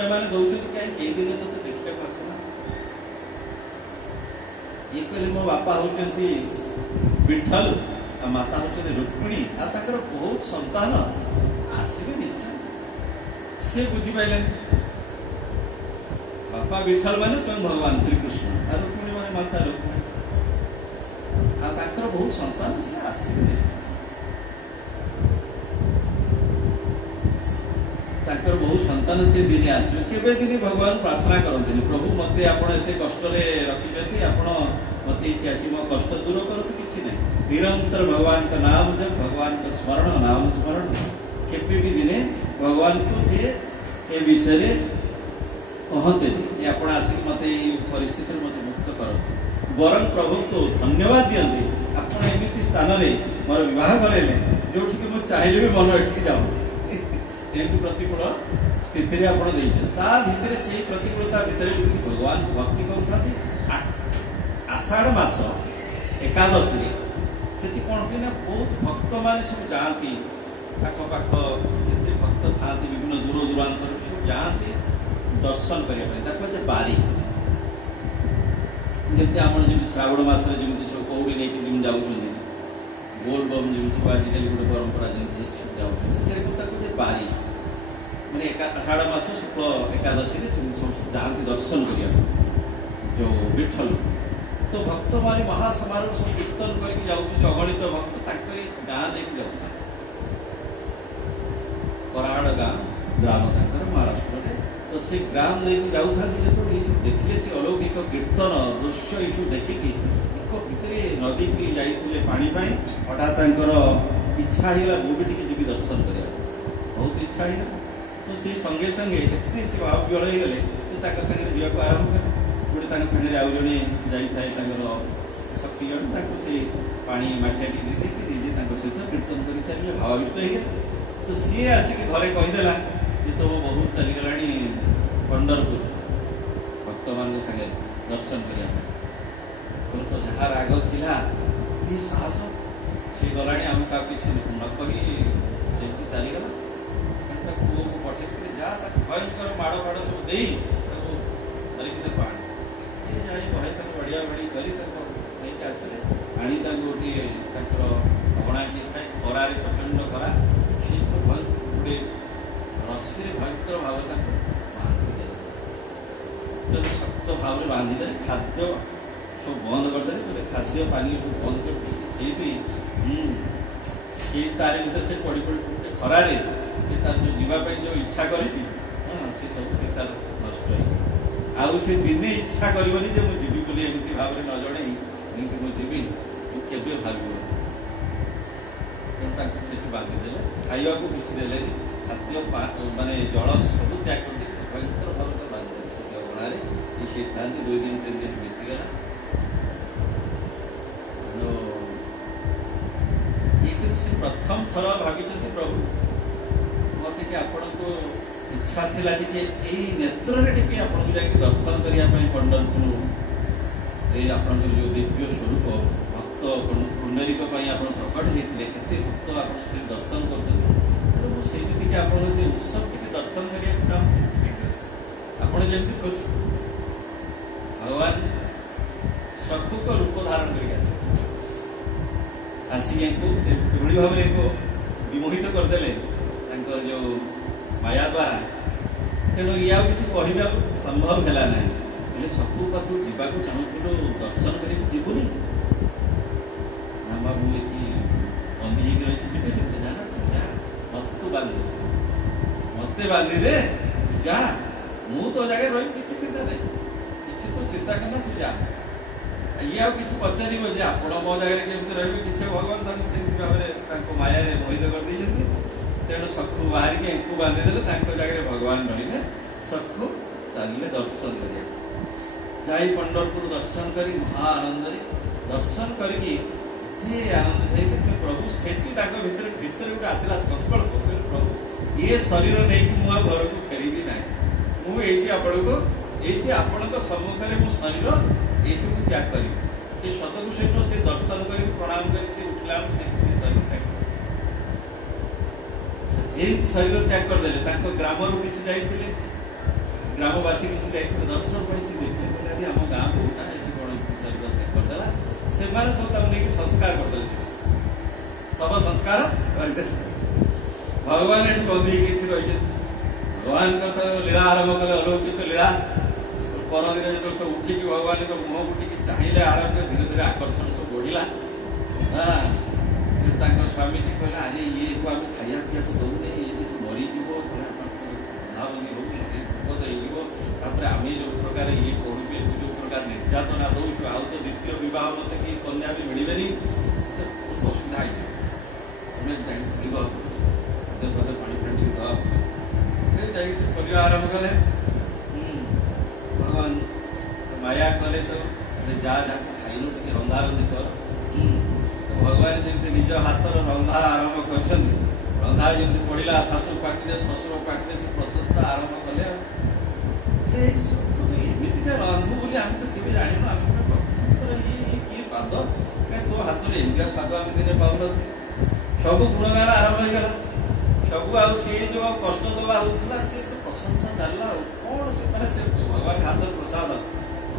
एमाने दौरान कहीं दिन तो देखा आसना ये कहले मो बापा होती विठल आ माता होती रुक्मिणी आ बहुत संतान आसवे निश्चय से बुझीपारे बापा विठल माने स्वयं भगवान श्रीकृष्ण आ रुक्मिणी माने माता रुक्मिणी आ बहुत संतान से आसवे निश्चय बहुत संतान से दिन आसवे केवे दिन भगवान प्रार्थना करते प्रभु मत आप कष्ट रखी मत ये मो कष्ट दूर करते किसी ना निरंतर भगवान का नाम जब भगवान का स्मरण नाम स्मरण केवे भी दिने भगवान को जी ए विषय कहते आप आसिक मत परिस्थिति मत मुक्त करते वरन प्रभु तो धन्यवाद दिखते आपड़ एमती स्थान मोर बह करेले जो मुझे चाहिए भी मन एठिक जाऊँ एमती प्रतिकूल स्थिति भितर से प्रतिकूलता भितर किसी भगवान भक्ति करते आषाढ़ मास एकादशी से कौन हुए ना बहुत भक्त मान सब जाती आखपाख जिते भक्त था विभिन्न दूर दूरांतर सब जाती दर्शन करने बारी जमी आम जमी श्रावण मसरे जमी सब कौड़ी नहीं जाऊँ बोलबम जमी सब आजिकल गोटे परंपरा जमी सब जाऊँ से बारी मैंने आषाढ़ मास शुक्ल एकादशी सब जाती दर्शन करने जो विठल तो भक्त मान महासमारोह सब कीर्तन करके जाऊँ अगणित भक्त गाँ देखिए जाऊँ कराड़ गाँव ग्राम महाराष्ट्र में तो से ग्राम देखिए जाऊँ जो देखिले से अलौकिक कीर्तन दृश्य ये देखिकी एक भितर नदी की जाइए पानी हठात इच्छा है मुझे जी दर्शन कर बहुत इच्छा है तो से संगे संगे एत से भाव जल गले सागे जावाक आरंभ कले गोटे सागे आउ जड़े जाए शक्ति जन से पानी माठिया दे निजे सहित कीर्तन कर चलिए भावाविष्ट हो तो सी आसिक घरे कहीदेला तो मो बहुत चलीगला पंडरपुर भक्त मान सागे दर्शन करने तो जहाँ राग थिला साहस सी गला आम क्या किसी न कही सेमती चलीगला पुओ को पठे जा भयंकर माड़ फाड़ सब दे धरिकी पानी ये जाए बहे बढ़िया बड़ी करी आसले आनी गोटे अगणा किए था खरार प्रचंड खरा सी गोटे रस्सी भयंकर भाव बांधी अत्यंत शक्त भाव में बांधीदे खाद्य सब बंद करदे खाद्य पानी सब बंद कर तार भर से पड़ पड़ खरार तार जो जीवाई जो इच्छा कर सब से तार नष्ट आउ से दिने इच्छा करनी जो मुझे बोली एमती भाव में न जड़े मुझे केवे भाव तेणु बांधीदे खावा को किसी दे खाद्य माने जल सब त्याग कर भयंकर भाव में बांधीदे से अगणारे ये था 2 दिन 3 दिन बीतीगला प्रथम थर भावी प्रभु मोर टे आपण को इच्छा थिला टिके नेत्र आपको जाकि दर्शन करने पंडरपुर आपण जो दिव्य स्वरूप भक्त पुंडरीक प्रकट होते केते भक्त आप दर्शन करते उत्सव के दर्शन करने चाहते ठीक अच्छे आपड़ जमी खुशी भगवान सखुक रूप धारण करके आसिक भाव विमोहित करदे जो माया द्वारा तेणु ये किसी कहवा संभव है ना सखु का तू जावाक चाहूलु दर्शन करबुनि ना बाबू ये बंदी रही ना जा मत तू बांधे मत बांधी दे तू जा मु तो जगह रही किसी चिंता नहीं किसी तो चिंता करना तू जा ये किसी पचार आप मो जगह केमती रही किसी भगवान से भाव में माया मोहित कर तेणु सखु बाहर के बांधीदे जगह भगवान रही सखु चलिए दर्शन कर जाई पंडरपुर दर्शन कर महाआनंद दर्शन करके आनंद थे प्रभु से भीतर गोटे आसला संकल्प प्रभु ये शरीर नहीं मुझे घर को फेरबी ना मुझे आपण को आपण सम्मुखें मो शरीर ये त्याग करी सतकु सहित से दर्शन कर प्रणाम कर उठला से शरीर त्याग शरीर त्याग करदे ग्राम किसी जाते ଗ୍ରାମବାସୀ କିଛି ଯାଇଥିଲେ ଦର୍ଶନ ପାଇଁ, ସେ ଦେଖିଲେ କହିଲେ ଆମ ଗାଁ ବୋହୁଟା ଏଠି କଣ କରିଦେଲା। ସେମାନେ ସବୁ ତାକୁ ନେଇକି ସଂସ୍କାର କରିଦେଲେ, ସେଠି ଶବ ସଂସ୍କାର କରିଦେଲେ। ଭଗବାନ ଏଠି ବନ୍ଦୀ ହେଇକି ଏଠି ରହିଛନ୍ତି। ଭଗବାନଙ୍କ ତ ଲୀଳା ଆରମ୍ଭ କଲେ, ଅଲୌକିକ ଲୀଳା। ପରଦିନ ଯେତେବେଳେ ସବୁ ଉଠିକି ଭଗବାନଙ୍କ ମୁହଁକୁ ଟିକେ ଚାହିଁଲେ ଆରମ୍ଭ, ଧୀରେ ଧୀରେ ଆକର୍ଷଣ ସବୁ ବଢିଲା। ତାଙ୍କ ସ୍ୱାମୀଟି କହିଲେ ଆରେ ଇଏକୁ ଆମେ ଖାଇବା ପିଇବାକୁ ଦଉନି, ଇଏ ଯଦି ମରିଯିବ ତାହେଲେ ନାବନ୍ଦୀ ହଉ, ବିପଦ ହେଇଯିବ। ତାପରେ ଆମେ ଯୋଉ ପ୍ରକାର ଇଏ କରୁଛୁ, ଏଠି ଯୋଉ ପ୍ରକାର ନିର୍ଯାତନା ଦଉଛୁ, ଆଉ ତ ଦ୍ୱିତୀୟ ବିବାହ ମତେ କେହି କନ୍ୟା ବି ମିଳିବେନି, ବହୁତ ଅସୁବିଧା ହେଇଯିବ। ଆମେ ଯାଇକି ପିଇବାକୁ ପଦେ ପାଣି ଫାଣି ଟିକେ ଦେବାକୁ ଯାଇକି ସେ କରିବା ଆରମ୍ଭ କଲେ। ଭଗବାନ ମାୟା କଲେ ସବୁ, ଯାହା ଯାହାକୁ ଖାଇଲୁ ଟିକେ ରନ୍ଧାରନ୍ଧି କର। ଭଗବାନ ଯେମିତି ନିଜ ହାତର ରନ୍ଧା ଆରମ୍ଭ କରିଛନ୍ତି। ରନ୍ଧା ଯେମିତି ପଡ଼ିଲା, ଶାଶୁ ପାଟିରେ ଶ୍ୱଶୁର ପାଟିରେ ସେ ପ୍ରଶଂସା ଆରମ୍ଭ କଲେ। ଏମିତିକା ରାନ୍ଧୁ ବୋଲି ଆମେ ତ କେବେ ଜାଣିନୁ, ଆମେ ଇଏ କିଏ ସ୍ୱାଦ, ତୋ ହାତରେ ଏମିତିକା ସ୍ୱାଦ ଆମେ ଦିନେ ପାଉନଥିଲୁ। ସବୁ ଗୁଣଗାନ ଆରମ୍ଭ ହେଇଗଲା ସବୁ। ଆଉ ସିଏ ଯୋଉ କଷ୍ଟ ଦେବା ହଉଥିଲା, ସିଏ ତ ପ୍ରଶଂସା ଚାଲିଲା। ଆଉ କଣ ସେମାନେ ସେ ଭଗବାନ ହାତର ପ୍ରସାଦ,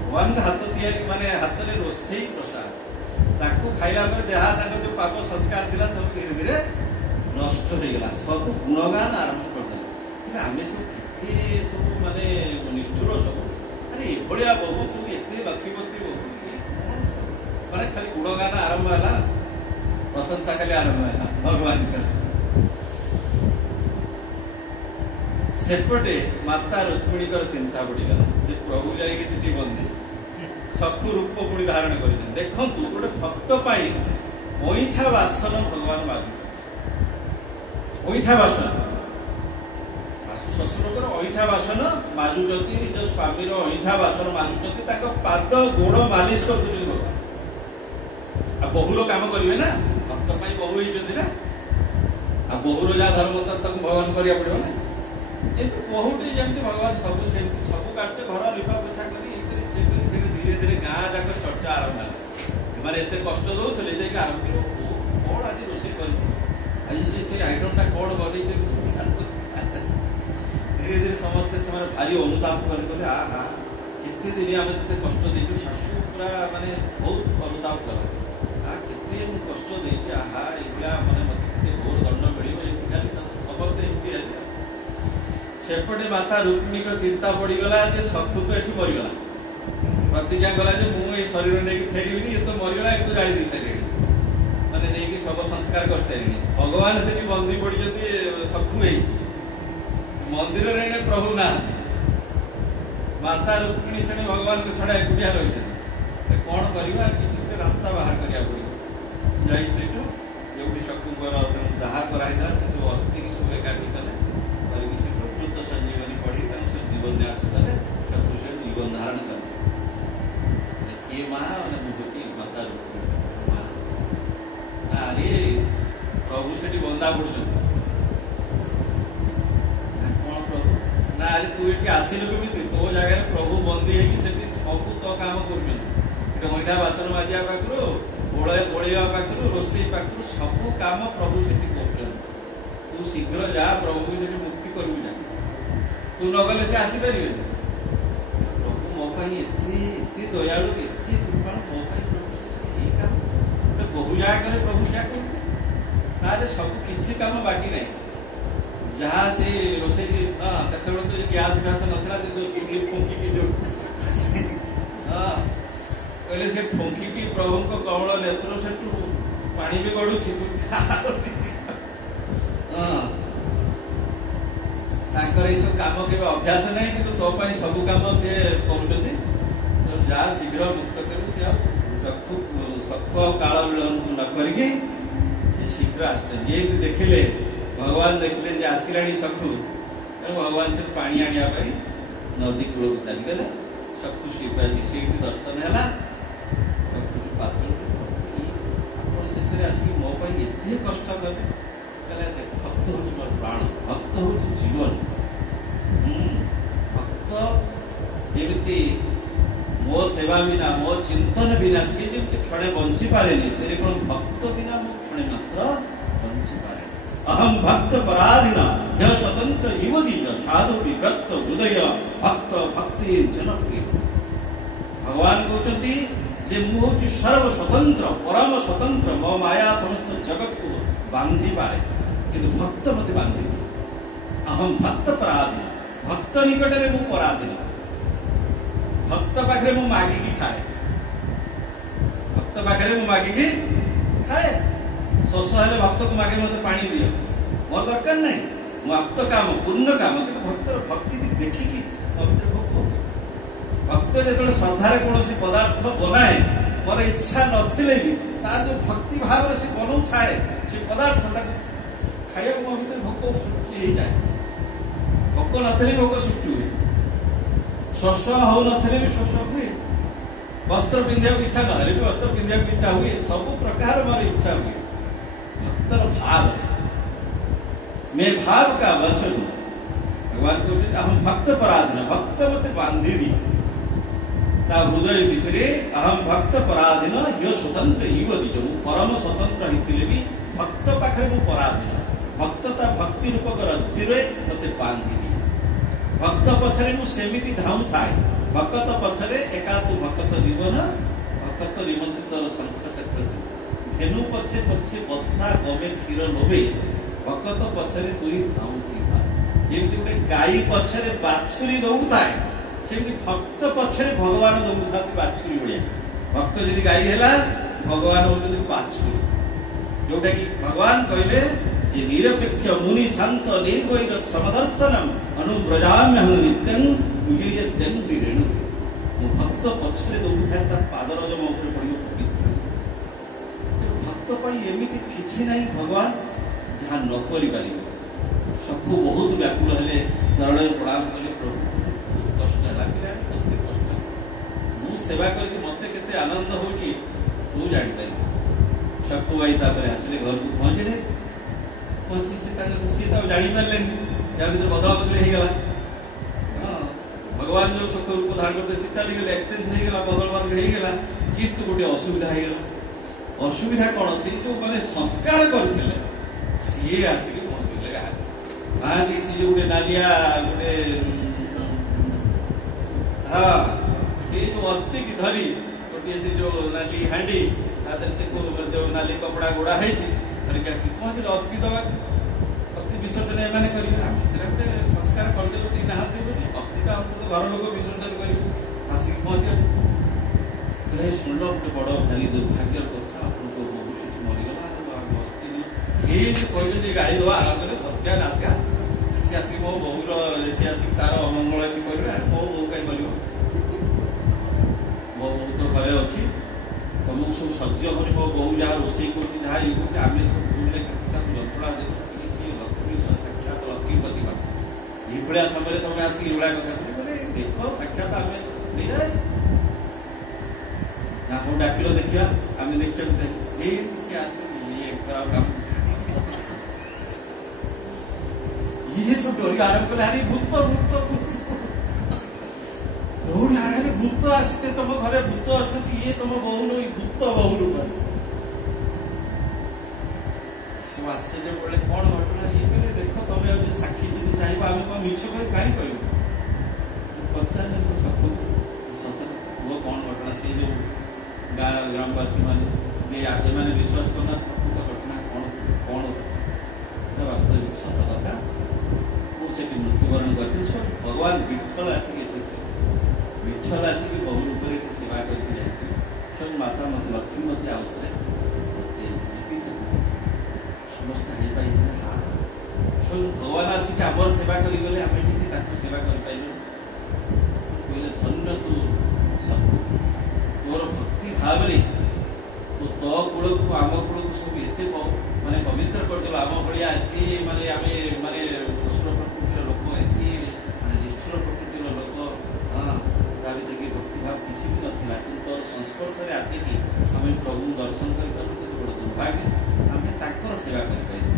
ଭଗବାନଙ୍କ ହାତ ତିଆରି ମାନେ ହାତରେ ରୋଷେଇ ପ୍ରସାଦ, ତାକୁ ଖାଇଲା ପରେ ଯାହା ତାଙ୍କର ଯୋଉ ପାପ ସଂସ୍କାର ଥିଲା ସବୁ ଧୀରେ ଧୀରେ ନଷ୍ଟ ହେଇଗଲା। ସବୁ ଗୁଣଗାନ ଆରମ୍ଭ କରିଦେଲେ। କିନ୍ତୁ ଆମେ ସବୁ କେତେ ସବୁ ମାନେ ନିଷ୍ଠୁର ସବୁ। ଆରେ ଏଭଳିଆ ବହୁ, ତୁ ଏତେ ଲକ୍ଷ୍ମୀପତି ବହୁ, ମାନେ ଖାଲି ଗୁଣଗାନ ଆରମ୍ଭ ହେଲା, ପ୍ରଶଂସା ଖାଲି ଆରମ୍ଭ ହେଲା ଭଗବାନଙ୍କର। ସେପଟେ ମାତା ରୁକ୍ମିଣୀଙ୍କର ଚିନ୍ତା ପଡ଼ିଗଲା ଯେ ପ୍ରଭୁ ଯାଇକି ସେଠି ବନ୍ଦୀ, ସଖୁ ରୂପ ପୁଣି ଧାରଣ କରିଛନ୍ତି। ଦେଖନ୍ତୁ, ଗୋଟେ ଭକ୍ତ ପାଇଁ ଅଇଁଠା ବାସନ ଭଗବାନ ମାଗୁଛନ୍ତି। ଅଇଁଠା ବାସନ, ଶାଶୁ ଶ୍ୱଶୁରଙ୍କର ଅଇଁଠା ବାସନ ମାଗୁଛନ୍ତି, ନିଜ ସ୍ୱାମୀର ଅଇଁଠା ବାସନ ମାଗୁଛନ୍ତି, ତାଙ୍କ ପାଦ ଗୋଡ଼ ମାଲିସ କରୁଛନ୍ତି ଭଗବାନ। ଆଉ ବୋହୁର କାମ କରିବେ ନା, ଭକ୍ତ ପାଇଁ ବୋହୁ ହେଇଛନ୍ତି ନା। ଆଉ ବୋହୁର ଯାହା ଧର୍ମ ତାକୁ ଭଗବାନ କରିବାକୁ ପଡ଼ିବ ନା। କିନ୍ତୁ ବୋହୁଟି ଯେମିତି ଭଗବାନ ସବୁ ସେମିତି ସବୁ କାର୍ଯ୍ୟ, ଘର ଲିପା ପୋଛା କରି ସେ ଧୀରେ ଧୀରେ ଗାଁ ଯାକ ଚର୍ଚ୍ଚା ଆରମ୍ଭ ହେଲା। ଏମାନେ ଏତେ କଷ୍ଟ ଦଉଥିଲେ, ଯାଇକି ଆରମ୍ଭ କଲେ କଣ ଆଜି ରୋଷେଇ କରିଛି, ଆଜି ସେ ଆଇଟମଟା କଣ ବନେଇଛନ୍ତି। ଧୀରେ ଧୀରେ ସମସ୍ତେ ସେମାନେ ଭାରି ଅନୁତାପ କଲେ, କହିଲେ ଆହା କେତେ ଦିନ ଆମେ କେତେ କଷ୍ଟ ଦେଇଛୁ। ଶାଶୁ ପୁରା ମାନେ ବହୁତ ଅନୁତାପ କଲା, କେତେ ମୁଁ କଷ୍ଟ ଦେଇଛି, ଆହା ଏଇଭଳିଆ ମାନେ ମତେ କେତେ ଘୋର ଦଣ୍ଡ ମିଳିବ। ଏମିତି ଖାଲି ସମସ୍ତେ ଏମିତି ହେଲେ। ସେପଟେ ମାତା ରୁକ୍ମିଣୀଙ୍କ ଚିନ୍ତା ପଡ଼ିଗଲା ଯେ ସଖୁ ତ ଏଠି ମରିଗଲା। ପ୍ରତିଜ୍ଞା କଲା ଯେ ମୁଁ ଏଇ ଶରୀର ନେଇକି ଫେରିବିନି, ଏ ତ ମରିଗଲା, ଏ ତ ଜାଳି ଦେଇ ସାରିଲେଣି, ମାନେ ନେଇକି ଶବ ସଂସ୍କାର କରିସାରିଲେଣି। ଭଗବାନ ସେଠି ବନ୍ଦୀ ପଡ଼ିଛନ୍ତି ସଖୁ ହେଇକି। ମନ୍ଦିରରେ ଏଣେ ପ୍ରଭୁ ନାହାନ୍ତି, ମାତା ରୁକ୍ମିଣୀ ସେଣେ ଭଗବାନଙ୍କୁ ଛଡ଼ା ଏକୁଟିଆ ରହିଛନ୍ତି। କଣ କରିବା, କିଛି ଗୋଟେ ରାସ୍ତା ବାହାର କରିବାକୁ ପଡ଼ିବ। ଯାଇ ସେଇଠୁ ଯୋଉଠି ସଖୁଙ୍କର ଦାହ କରାହେଇଥିଲା, ସେ ସବୁ ଅସ୍ଥିକି ସବୁ ଏକାଠି କଲେ, କରିକି ସେଠୁ ମୃତ ସଞ୍ଜୀବନୀ ପଢ଼ିକି ତାଙ୍କୁ ସବୁ ଜୀବନ ନ୍ୟାସ କଲେ। ସଖୁ ସେଠୁ ଜୀବନ ଧାରଣ କଲେ। କିଏ ମା ମାନେ ମୁହୂର୍ତ୍ତି ମାତା ରୁକ୍ମିଣୀ ମା। ଆରେ ପ୍ରଭୁ ସେଠି ବନ୍ଦା ପଡୁଛନ୍ତି। କଣ ପ୍ରଭୁ ନା, ଆରେ ତୁ ଏଠି ଆସିଲୁ କେମିତି? ତୋ ଜାଗାରେ ପ୍ରଭୁ ବନ୍ଦୀ ହେଇକି ସେଠି ସବୁ ତ କାମ କରୁଛନ୍ତି। ଅଇଁଠା ବାସନ ମାଜିବା ପାଖରୁ, ଓଳେଇବା ପାଖରୁ, ରୋଷେଇ ପାଖରୁ ସବୁ କାମ ପ୍ରଭୁ ସେଠି କରୁଛନ୍ତି। ତୁ ଶୀଘ୍ର ଯା, ପ୍ରଭୁକୁ ସେଠି ମୁକ୍ତି କରିବୁ। ଯା, ତୁ ନଗଲେ ସେ ଆସିପାରିବେନି। ପ୍ରଭୁ ମୋ ପାଇଁ ଏତେ ଏତେ ଦୟାଳୁ, ଏତେ କୃପାଳୁ, ମୋ ପାଇଁ ପ୍ରଭୁ ଏଇ କାମ ବହୁ ଜାଗା କଲେ ପ୍ରଭୁ ସେୟା କରୁଛି। ତାହେଲେ ସବୁ କିଛି କାମ ବାକି ନାହିଁ। ଯାହା ସେ ରୋଷେଇ, ସେତେବେଳେ ତ ଗ୍ୟାସ୍ ଫ୍ୟାସ୍ ନଥିଲା, ସେ ଯୋଉ ଚୁଲି ଫୁଙ୍କିକି ଯୋଉ କହିଲେ ସେ ଫୁଙ୍କିକି ପ୍ରଭୁଙ୍କ କମଳ ନେତ୍ର ସେଠୁ ପାଣି ବି ଗଡୁଛି। ତାଙ୍କର ଏଇସବୁ କାମ କେବେ ଅଭ୍ୟାସ ନାହିଁ, କିନ୍ତୁ ତୋ ପାଇଁ ସବୁ କାମ ସେ କରୁଛନ୍ତି। ତ ଯାହା ଶୀଘ୍ର ମୁକ୍ତ କରିବୁ। ସେ ଆଉ ସଖୁ କାଳ ବିଳମ୍ବ ନ କରିକି ସେ ଶୀଘ୍ର ଆସିଛନ୍ତି। ଯେମିତି ଦେଖିଲେ, ଭଗବାନ ଦେଖିଲେ ଯେ ଆସିଲାଣି ସଖୁ, ତେଣୁ ଭଗବାନ ସେ ପାଣି ଆଣିବା ପାଇଁ ନଦୀ କୂଳକୁ ଚାଲିଗଲେ। ସଖୁ ସେଇଠି ଦର୍ଶନ ହେଲା। ଆପଣ ଶେଷରେ ଆସିକି ମୋ ପାଇଁ ଏତେ କଷ୍ଟ କଲେ। କହିଲେ ଦେଖ, ଭକ୍ତ ହଉଛି ମୋର ପ୍ରାଣ, ଭକ୍ତ ହଉଛି ଜୀବନ। ଭକ୍ତ ଯେମିତି ମୋ ସେବା ବିନା, ମୋ ଚିନ୍ତନ ବିନା ସେ ଯେମିତି କ୍ଷଣେ ବଞ୍ଚି ପାରେନି, ସେ କଣ ଭକ୍ତ ବିନା ମୁଁ କ୍ଷଣେ ମାତ୍ର ବଞ୍ଚି ପାରେନି। अहम भक्त पराधीन यह स्वतंत्र युवती साधु विग्रस्त हृदय भक्त भक्ति जनप्रिय। भगवान कहते जे मुझे सर्व स्वतंत्र परम स्वतंत्र मो माया समस्त जगत को बांधी पारे किंतु भक्त मत बांधि। अहम भक्त पराधीन भक्त निकटरे मु पराधीन भक्त पाखरे मु मागिकी खाए भक्त पाखरे मु मागिकी खाए शोष हेले भक्त को मागे मत पानी दियो मोर दरकार नहीं मो भक्त काम पूर्ण काम कि भक्तर भक्ति की देखिकी भक्त जो श्रद्धार कौन पदार्थ बनाए मोर इच्छा नथिले भी तार जो भक्ति भाव से बनाऊ थाए से पदार्थ खाइबा मो भीतर भोक सृष्टि हो जाए भोक नथिले भोक सृष्टि हुए शोष हो नथिले भी शोष हुए वस्त्र पिंधा इच्छा ना भी वस्त्र पिंधा इच्छा हुए सब प्रकार मोर इच्छा हुए भक्तर भाव मैं भाव का वश हूं। भगवान को अहम भक्त पराधीन भक्त मत बांधी दी हृदय भितर अहम भक्त पराधीन यो स्वतंत्र युवती जो परम स्वतंत्र होते भी भक्त पाखे मु पराधीन भक्त ता भक्ति रूपक रज्जु मत बांधी दी भक्त पछरे मु सेमिति धाऊ थाए भक्त पछरे एका तू भक्त जीवन भक्त निमंत्रित शंख चक्र धेनु पछे पछे बत्सा गमे क्षीर लोभे भक्त पछरे तुई धाऊ सीधा जेमती गोटे गाई पछरे बाछुरी दौड़ थाए सेमती भक्त पछरे भगवान दौड़ था बाछुरी भाया भक्त यदि गाई है भगवान होती बाछुरी जोटा कि भगवान कहले ये निरपेक्ष मुनि शांत निर्वैर समदर्शनम अनुव्रजाम्य नित्यं विगिर्यत्यं विरेणु मो भक्त पछरे दौड़ था पादरज मो ऊपर पड़ियो पवित्र भक्त पाई एमिति किछि नहीं भगवान जहाँ न करि पारिबो सबको बहुत व्याकुल हेले चरण प्रणाम कले प्रभु बहुत कष्ट लगे तोते कष्ट मु सेवा करके मते केते आनंद होची तू जानि पारि सबको भाई तापर आसले घर को पहुंचले पहुंची से ताके सी तो जानि पारलेन या भीतर बदला बदली हे गेला भगवान जो सब रूप धारण करते से चली गेले एक्सचेंज हे गेला बदल बदल हे गेला किंतु गोटे असुविधा हे गेला असुविधा कौन से जो माने संस्कार करथिले सीए आसिक पहुंचले गाँ आज से जो गोटे नालिया गोटे हाँ से जो अस्थि की धरी गोटे से जो नाली हांडी तादर से जो नाली कपड़ा गोड़ा है धरिक आसिक पहुंचले अस्थि दवा अस्थि विसर्जन एमाने करिवे आम से गोटे संस्कार करदेलु कि नहाते बोली अस्थि का हम तो घर लोक विसर्जन करिवे आसिक पहुंचे कहले सुनल गोटे बड़ भारी दुर्भाग्य कथा आपको बहु सेठी मरीगला अस्थि ये कहले जे गाड़ी दवा आराम करे सत्या नासका एठी आसिक मो बहुर एठी आसिक तार अमंगल एठी करिवे मो बहु कई मरियो मो बहु तो घरे अछि तुमको सब सज्ज हो मो बहु जहाँ रोषे कर जहाँ ये कि आम सब भूले जंत्रणा दे लक्ष्मी साक्षात लक्ष्मीपति बात ये भाया समय तुम आसिक ये कथा कहे देख साक्षात आम नहीं ना हो डाकिल देखा आम देखा चाहिए सी आस ये काम ये सब डोरी आरंभ कले अरे भूत भूत भूत दौड़ी अरे भूत आसते तुम घरे भूत अच्छा ये तुम बहु नु भूत बहु रूप सब आश्चर्य बोले कौन घटना ये कहले देख तुम अब साक्षी यदि चाहिए आम कौन मिछ कह कहीं कह पचारे सब सत सत वो कौन घटना से जो गाँ ग्रामवासी मैंने विश्वास करना प्रकृत घटना कौन कौन वास्तविक सत कथा से मृत्युवरण करते सब भगवान विठल आसिक विठल आसिक बहु रूप सेवा करके जाते सब माता लक्ष्मी मत आउे जीवित समस्त हो पाई हाँ सब भगवान आसिक आमर सेवा करगले आम सेवा कर कहले धन्य तू सब तोर भक्ति भाव तो तो कूल को आम कूल को सब एत माने पवित्र करदेल आम भाया एति माने आम माने असुर प्रकृतिर लोक एति माने निष्ठुर प्रकृतिर लोक हाँ ता भीतर की भक्ति भाव किसी भी नथिला किंतु संस्पर्श रे आसिक आम प्रभु दर्शन कर पारू किंतु बड़ दुर्भाग्य आम ताकर सेवा कर पाइलु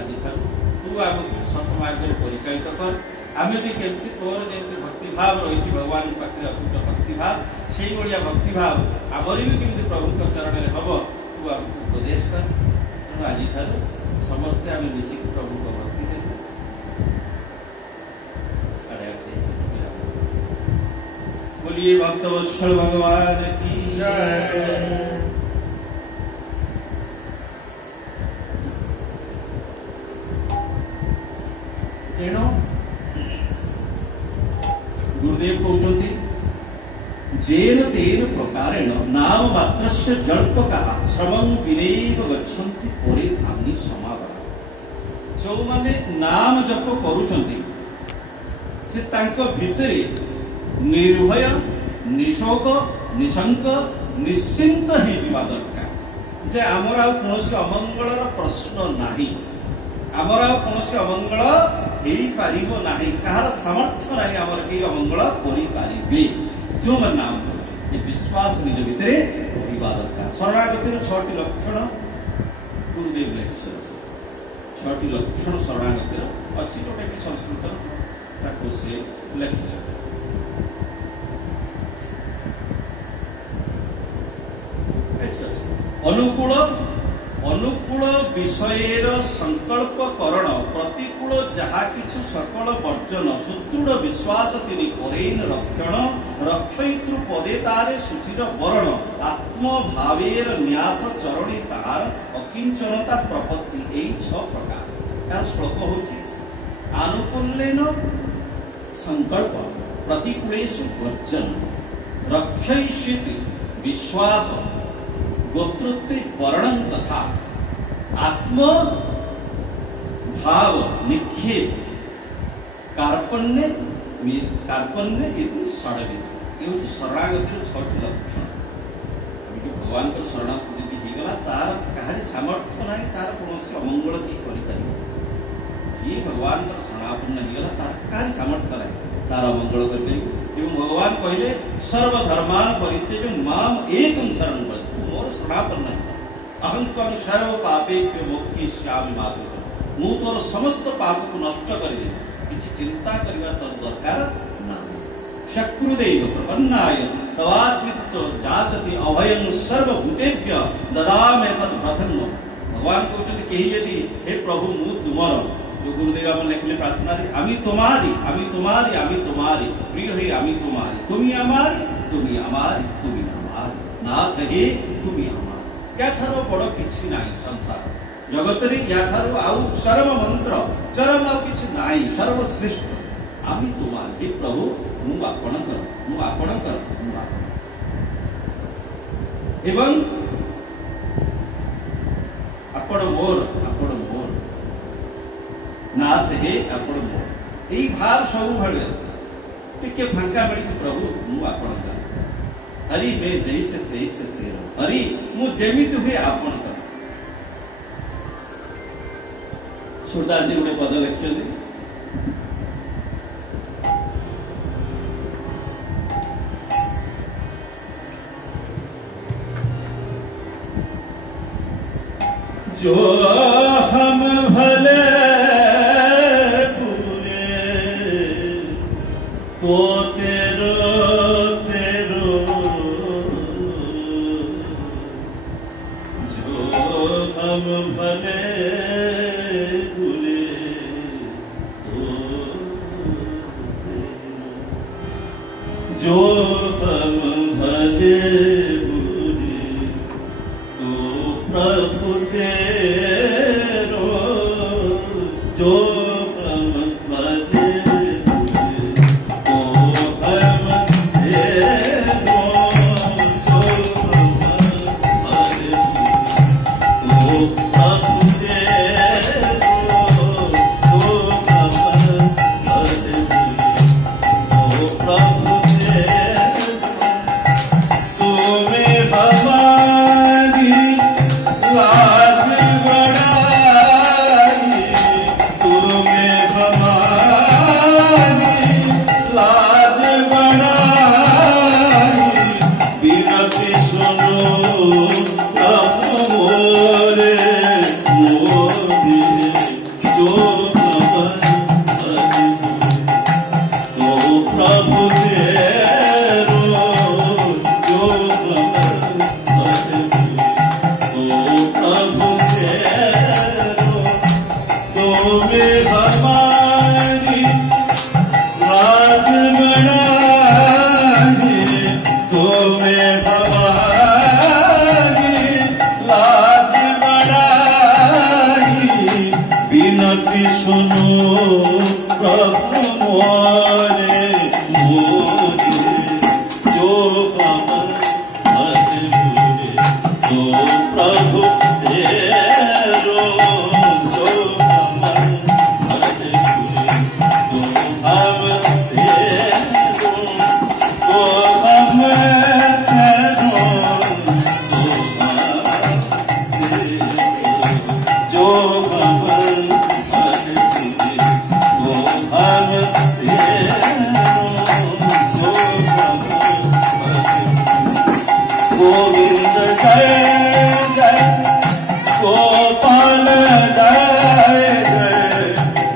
आज ठारू तू आमको सत मार्ग परिचालित कर आम भी केमती तोर जमी भक्ति भाव रही भगवान पाखे अतुट भक्ति भाव से भलिया भक्ति भाव आमर भी केमती प्रभु चरण में हम तू आमको उपदेश कर आज समस्ते आम मिसिक प्रभु को भक्ति देव 8:30 बोलिए भक्तवत्सल भगवान की जय। तेणु गुरुदेव कहते जेन तेन प्रकारेण नाम मात्रस्य जल्पका श्रमं विनैव गच्छन्ति परे धामनि समावरा। जो माने नाम जप करूछन्ति से तांको भितरे निर्भय निशोक निशंक निश्चिंत ही जीवा दरकार जे आमर आ कोनोसी अमंगलर प्रश्न नाही, आमर आ कोनोसी अमंगल हेई पारिबो नाही, कहार सामर्थ्य नाही आमर के अमंगल करि पारिबे। जो मन नाम ये विश्वास निज भितरे रहिबा दरकार। शरणागतिर 6टी लक्षण गुरुदेव लेखिछन, 6टी लक्षण शरणागतिर अछि जोटा कि संस्कृत ताको से लेखिछन। अनुकूल अनुकूल विषयर संकल्प करण प्रतिकूल जहा किछु सकल वर्जन सुदृढ़ विश्वास तिनि करेन रक्षण रक्षयितृ पदे तारे सुचिर वरण आत्म भावेर न्यास चरणी तार अकिंचनता प्रपत्ति एई 6 प्रकार। यार श्लोक होछि अनुकूलेन संकल्प प्रतिकूलेषु वर्जन रक्षयिष्यति विश्वास गोत्रत्व वर्णन तथा आत्म भाव निक्षेप कार्पण्य इति षड्विध ये शरणागतिर 6टी लक्षण। भगवान को शरण यदि होगला तार कहारी सामर्थ्य ना तार कौन अमंगल किए कर जी भगवान को शरणापन्न होगला तार कहारी सामर्थ्य ना तार अमंगल कर भगवान कहले सर्वधर्मान परित्यज्य माम एकं शरणं व्रज मोर शरणापन्न अहं त्वं सर्व पापेभ्यो मोक्षयिष्यामि मा शुचः मु तोर समस्त पाप को नष्ट करिबे किछि चिंता करिबा तो दरकार नाही। शक्रुदेव प्रपन्नाय तवास्मित तो जाचति अभयं सर्वभूतेभ्य ददामि तत् प्रथम। भगवान कहते केही यदि हे प्रभु मु तुमर जो गुरुदेव आम लिखले प्रार्थना रे आमी तुम्हारी आमी तुम्हारी आमी तुम्हारी प्रिय हे आमी तुम्हारी तुमी हमारी तुमी हमारी तुमी हमारी नाथ हे तुमी हमारी। याठारो बड़ किछि नाही संसार जगत रे याठारो आउ सर्व मंत्र चरम आउ किछि नाही सर्वश्रेष्ठ आमी तुम्हारी हे प्रभु मु आपण कर मु आपण कर मु आपण एवं आपण मोर नाथ हे आपण मोर एई भाव सब भले टिके फांका मिली प्रभु मु आपण कर हरि में जैसे तैसे तेरो हरि मु जेमिति हुए आपण कर। सूरदास जी गोटे पद लिखिछन्ति जो हम भले तो तेरो तेरो जो हम भले बुरे तो जो हम भले बुरे तो प्रभु तेरो जो प्रभु मोरे मोरे जो कमल अधूरे तो प्रभु तेरो जो कमल अधूरे तो हम तेरो तो हम तेरो जो कमल गोविंद जय जय गोपाल जय जय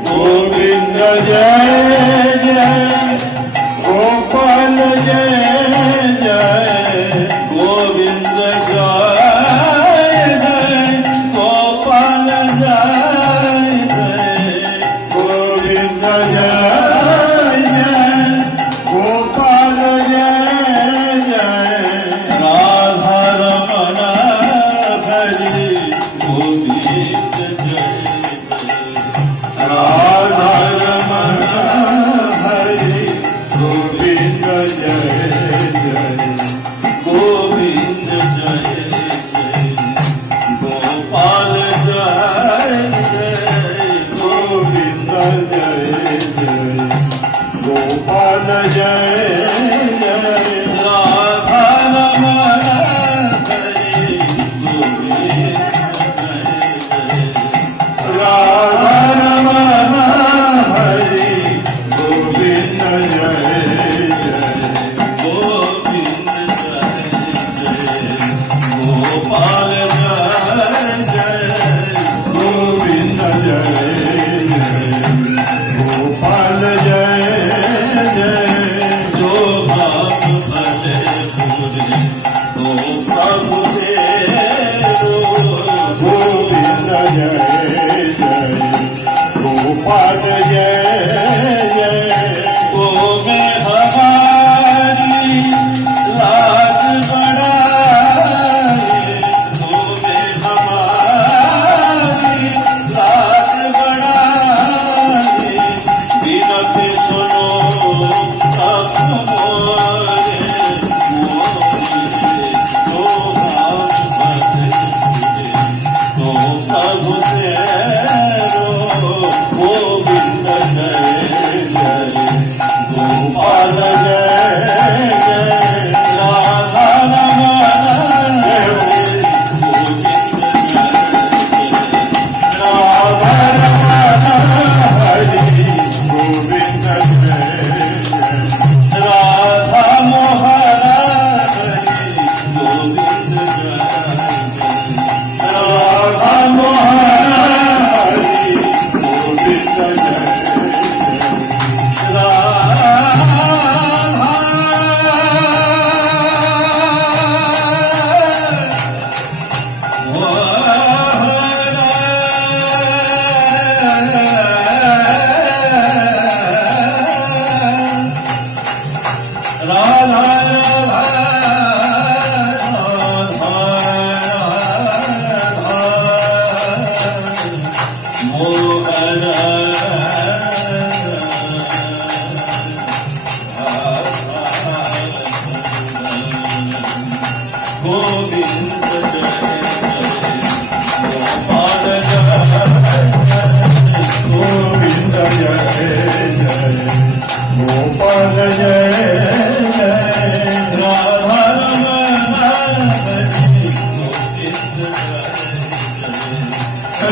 गोविंद जय जय गोपाल जय जय गोविंद जय जय गोपाल जय जय गोविंद जय गोपाल जय जय राधा रमण हरि गोविंद जय राधा रमण हरि गोविंद जय जय गोविंद जय जय गोपाल जय जय गोविंद जय जय गोपाल जय जय राधा रमण हरि गोविंद जय जय राधा रमण हरि गोविंद जय जय गोविंद जय जय गोपाल जय जय गोविंद जय जय गोपाल जय जय जो भाव भले पूरे तो प्रभु तेरो गोविंद जय जय गोपाल जय जय गो में हमारी लाज बढ़ाए गो में हमारी लाज बढ़ाए विनती सुनो सब मोरे मोरे तो भाव भले तो प्रभु तेरो गोविंद जय जय गोपाल जय जय राधा रमण हरि गोविंद जय राधा रमण हरि गोविंद जय राधा मोहन हरि गोविंद जय राधा मोहन हरि गोविंद जय गोपाल जय जय राधा रमण हरि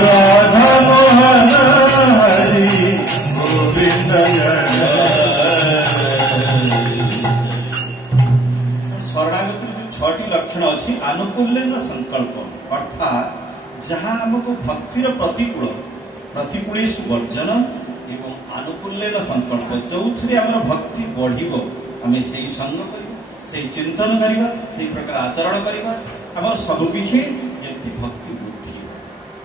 राधा मोहन हरि गोविंद शरणागति जो 6टी लक्षण अच्छी आनुकूल्य संकल्प अर्थात जहाँ आमको भक्तिर प्रतिकूल प्रतिकूलेषु वर्जन एवं आनुकूल्य संकल्प जो भक्ति बढ़ आम से संग कर चिंतन करवा से प्रकार आचरण करवा आम सबकि जमी भक्ति वृद्धि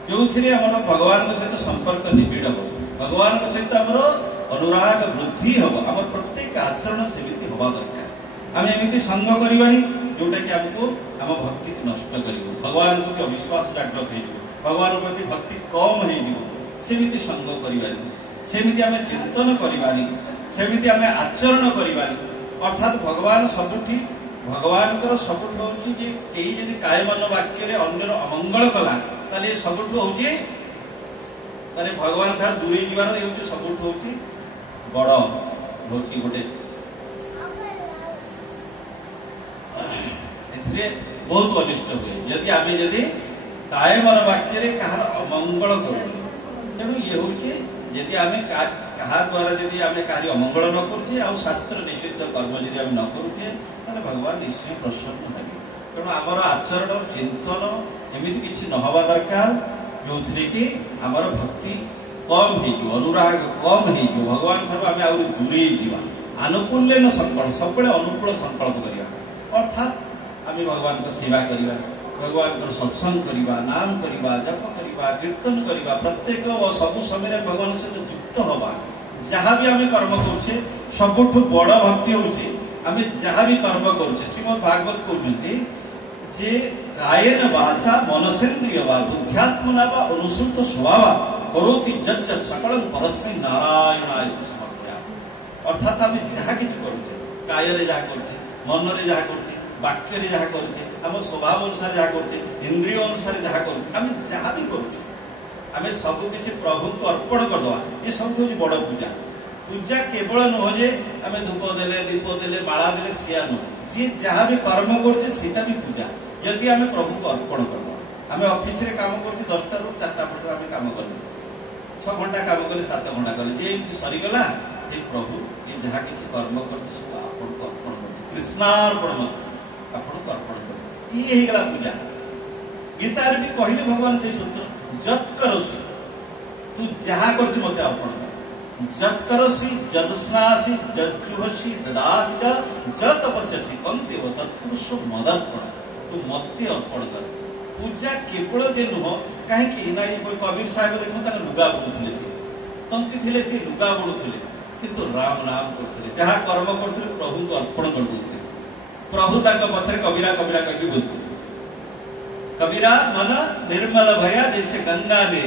जो आम भगवान सहित संपर्क निबिड़ हो भगवान सहित आम अनुराग वृद्धि हम आम प्रत्येक आचरण सेमती हवा दरकार आम एमती संग करवानी जोटा कि आमको आम भक्ति नष्ट कर भगवान प्रति अविश्वास जागृत हो भगवान प्रति भक्ति कम हो सेमती संग करवानी सेमती आम चिंतन करवानी सेमिति आमे आचरण करिबानी अर्थात भगवान सबुठी भगवान सबुठ हूँ कई जदि काय मन वाक्य अन्यर अमंगल कला ताले सबुठ हूँ माने भगवान ठार दूरे जीवार ये सबुठ हूँ बड़ हूँ गोटे बहुत अनिष्ट हुए यदि आम जदि काय मन वाक्य कहार अमंगल कर तेणु ये हूँ जदि आम क्या द्वारा जदि आम कार्य अमंगल न करुचे आ शास्त्र निषिद्ध कर्म जदि आम न करुचे ताले भगवान निश्चय प्रसन्न हेबे तेणु आमर आचरण चिंतन एमती किसी न हवा दरकार जो कि आमर भक्ति कम हो अनुराग कम हो भगवान ठार आम आहुरी दूरे जावा आनुकूल्य न संकल्प सब अनुकूल संकल्प करवा अर्थात आम भगवान को सेवा करवा भगवान को सत्संग करवा नाम करवा जप करवा कीर्तन करवा प्रत्येक सब समय भगवान सहित युक्त हवा जहाँ भी आम कर्म करुचे सबुठ बड़ भक्ति होचे आम जहाँ भी कर्म करुचे श्रीमद भागवत कहते जे कायेन वाचा मनसेन्द्रिय वा बुद्ध्यात्मना वा अनुसृत स्वभाव करोति जज्ज सकल परस्मै नारायणाय समर्पया अर्थात आम जहाँ किसी करुचे कायर जहाँ करुचे मन रे जहाँ करुचे वाक्य रे जहाँ करुचे आम स्वभाव अनुसार जहाँ करुचे इंद्रिय अनुसार जहाँ करुचे आम जहाँ भी करुचे आम सब किसी प्रभु को अर्पण करदे ये सब हूँ बड़ पूजा पूजा केवल नुह जे आम धूप देले दीप देले माला देले सिया नुह जी जहाँ भी कर्म करुचे सेटा भी पूजा यदि आम प्रभु को अर्पण करदे आम ऑफिस रे काम कर 10टा ରୁ 4टा पर्यंत आम काम कले 6 घंटा काम कले 7 घंटा कले जे सरीगला ये प्रभु ये जहाँ किसी कर्म करते सब आपन को अर्पण कर कृष्णार्पण आपन को अर्पण कर ये गला पूजा गीता भी कहले भगवान से सूत्र जत करोसी तू जहाँ कर मत अर्पण कर जत करोसी जदस्नासी जज्जुहसी ददासी जत तपस्यसी कंते हो तत्पुरुष मदर्पण तू मत अर्पण कर पूजा केवल जे नुह कहीं ना कबीर साहेब देखो लुगा बुणुले तंती थे सी लुगा बुणुले किंतु राम नाम करते जहाँ कर्म करते प्रभु को अर्पण कर दे प्रभु पछरे कबीरा कबीरा कह बोलते कबीरा मन निर्मल भया जैसे गंगा ने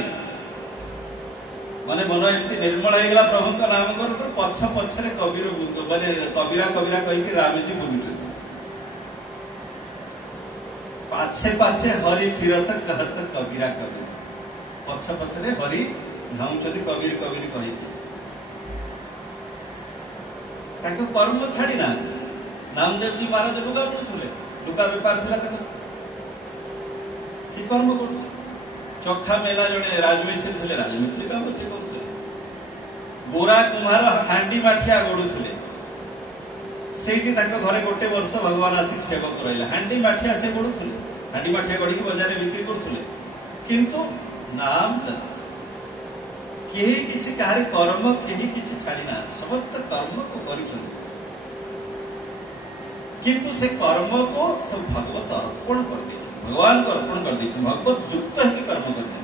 माने मन एमती निर्मल होगा प्रभु का नाम कर पछ पछरे कबीर माने कबीरा कबीरा कह रामजी बुलुटे पाछे पाछे हरि फिरत कहत कबीरा कबीर पछ पछरे हरि धाउछति कबीर कबीर कहि ताको कर्म छाड़ी ना नामदेव जी महाराज लुगा बुणुले लुगा बेपार था से कर्म कर चखा मेला जड़े राजमिस्त्री थे राजमिस्त्री काम से कर गोरा कुम्हार हांडी माठिया गढ़ुले से घरे गोटे वर्ष भगवान आसिक सेवक रहा हांडी माठिया से गढ़ुले हांडी माठिया गढ़ी बजार बिक्री करुले किंतु नाम जाति कहीं किसी कहार कर्म कहीं किसी छाड़ी ना समस्त कर्म को कर किंतु से कर्म को सब भगवत अर्पण कर दे भगवान को अर्पण कर दे भगवत युक्त है कि कर्म करते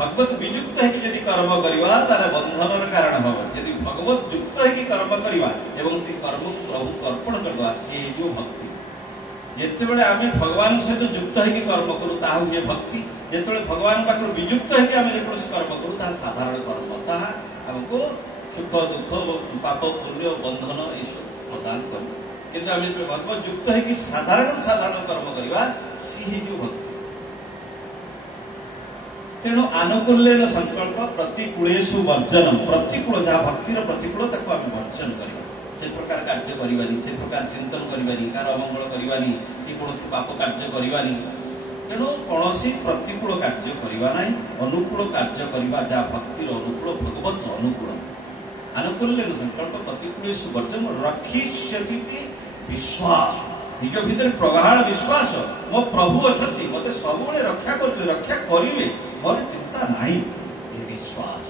भगवत वियुक्त है कि यदि कर्म करवा तार बंधन कारण हम यदि भगवत युक्त है कि कर्म करवा एवं से कर्म को प्रभु को अर्पण करवा सी जो भक्ति जिते आम भगवान सहित युक्त है कि कर्म करूँ ता हुए भक्ति जिते भगवान पाखर वियुक्त है कि आम जो कर्म करूँ ता साधारण कर्म ताहा हमको सुख दुख पाप पुण्य बंधन ये प्रदान कर किंतु आम जो भगवत युक्त है कि साधारण साधारण कर्म करवा सी जो भक्ति तेणु आनुकूल्य संकल्प प्रतिकूलेषु वर्जन प्रतिकूल जहाँ भक्तिर प्रतिकूल ताको आम वर्जन करवा से प्रकार कार्य करवानी से प्रकार चिंतन करवानी कार अमंगल करवानी कि कौन पाप कार्य करवानी तेणु कौन प्रतिकूल कार्य करवा ना अनुकूल कार्य करवा जहाँ भक्तिर अनुकूल भगवत अनुकूल आनुकूल्य संकल्प प्रतिकूलेषु वर्जन रक्षिष्यति विश्वास निज भीतर प्रगाढ़ विश्वास मो प्रभु अच्छा मत सब रक्षा करेंगे मोर चिंता नहीं ये विश्वास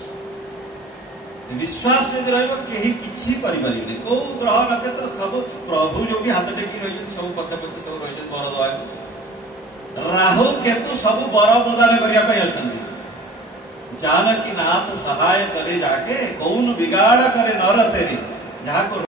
यदि रही किसी करें कौ ग्रह नक्षत्र सब प्रभु जो भी हाथ टेकी रही सब पछे पछे सब रही बर दवा राहु केतु सब बर प्रदान करने जानकी नाथ सहाय करे जाके कौन बिगाड़ करे नर तेरे जहाँ को